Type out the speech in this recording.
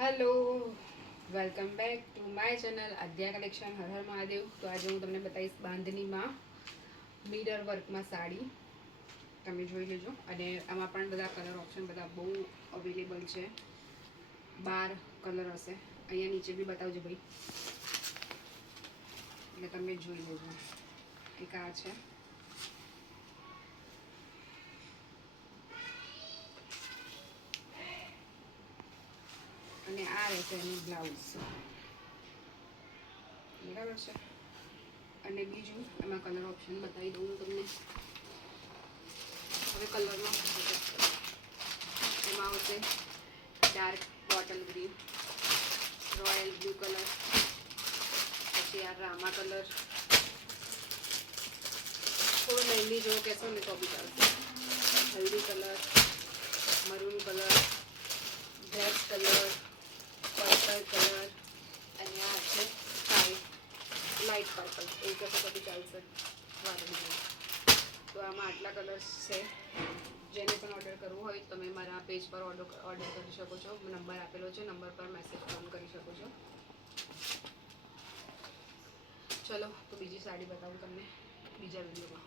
Hello, welcome back to my channel Aadya collection. Har Har Mahadev. તો આજે હું તમને બતાવીશ બાંધણીમાં મિરર વર્કમાં સાડી. તમે જોઈ લેજો. અને આમાં પણ બધા કલર ઓપ્શન બધા બહુ અવેલેબલ છે. 12 કલર હશે. અહીંયા નીચે બી બતાવજો ભાઈ, એટલે તમે જોઈ લેજો. એક આ છે, અને આ રહેશે એનું બ્લાઉઝ, બરાબર છે. અને બીજું એમાં કલર ઓપ્શન બતાવી દઉં હું તમને. હવે કલરમાં એમાં આવશે dark bottle green, royal blue colour, પછી આ રામા કલર, થોડો મહેંદી જેવો કહેશો ને તો બી ચાલશે, haldi colour, maroon colour, black colour, purple colour, અને આ છે લાઇટ પર્પલ. એ કહેશો તો બી ચાલશે, વાદળી. તો આમાં આટલા કલર્સ છે. જેને પણ ઓર્ડર કરવું હોય તમે મારા પેજ પર ઓર્ડર કરી શકો છો. નંબર આપેલો છે, નંબર પર મેસેજ ફોન કરી શકો છો. ચલો, તો બીજી સાડી બતાવું તમને બીજા વિડીયોમાં.